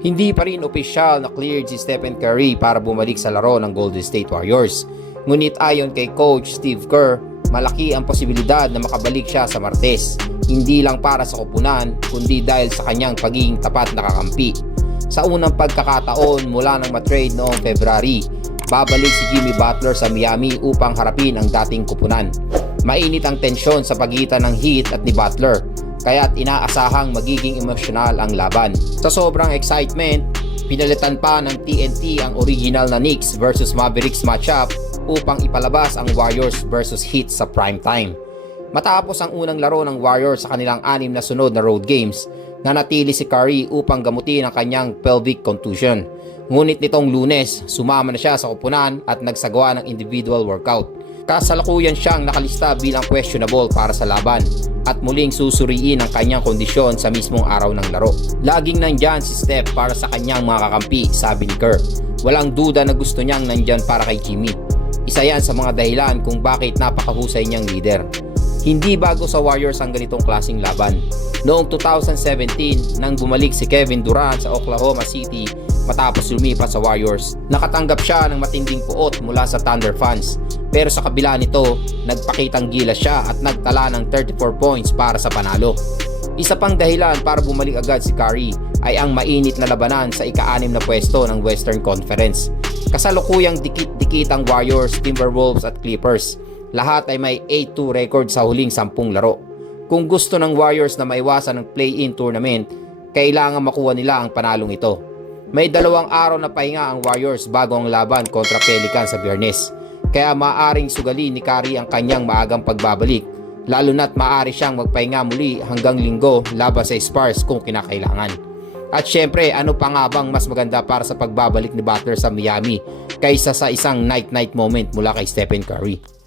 Hindi pa rin opisyal na cleared si Stephen Curry para bumalik sa laro ng Golden State Warriors. Ngunit ayon kay coach Steve Kerr, malaki ang posibilidad na makabalik siya sa Martes. Hindi lang para sa kupunan, kundi dahil sa kanyang pagiging tapat na kakampi. Sa unang pagkakataon mula nang matrade noong February, babalik si Jimmy Butler sa Miami upang harapin ang dating kupunan. Mainit ang tensyon sa pagitan ng Heat at ni Butler, kaya't inaasahang magiging emosyonal ang laban. Sa sobrang excitement, pinalitan pa ng TNT ang original na Knicks versus Mavericks matchup upang ipalabas ang Warriors versus Heat sa primetime. Matapos ang unang laro ng Warriors sa kanilang anim na sunod na road games, nanatili si Curry upang gamutin ang kanyang pelvic contusion. Ngunit nitong lunes, sumama na siya sa kupunan at nagsagawa ng individual workout. Kasalukuyan siyang nakalista bilang questionable para sa laban at muling susuriin ang kanyang kondisyon sa mismong araw ng laro. Laging nandyan si Steph para sa kanyang mga kakampi, sabi ni Kerr. Walang duda na gusto niyang nandyan para kay Jimmy. Isa yan sa mga dahilan kung bakit napakahusay niyang leader. Hindi bago sa Warriors ang ganitong klasing laban. Noong 2017, nang bumalik si Kevin Durant sa Oklahoma City matapos lumipat sa Warriors, nakatanggap siya ng matinding puot mula sa Thunder fans. Pero sa kabila nito, nagpakitang gila siya at nagtala ng 34 points para sa panalo. Isa pang dahilan para bumalik agad si Curry ay ang mainit na labanan sa ika-anim na pwesto ng Western Conference. Kasalukuyang dikit-dikit ang Warriors, Timberwolves at Clippers. Lahat ay may 8-2 record sa huling 10 laro. Kung gusto ng Warriors na maiwasan ng play-in tournament, kailangan makuha nila ang panalong ito. May dalawang araw na pahinga ang Warriors bago ang laban kontra Pelicans sa Biyernes. Kaya maaring sugali ni Curry ang kanyang maagang pagbabalik. Lalo na't maaari siyang magpahinga muli hanggang linggo laban sa Spurs kung kinakailangan. At syempre, ano pa nga bang mas maganda para sa pagbabalik ni Butler sa Miami kaysa sa isang night-night moment mula kay Stephen Curry?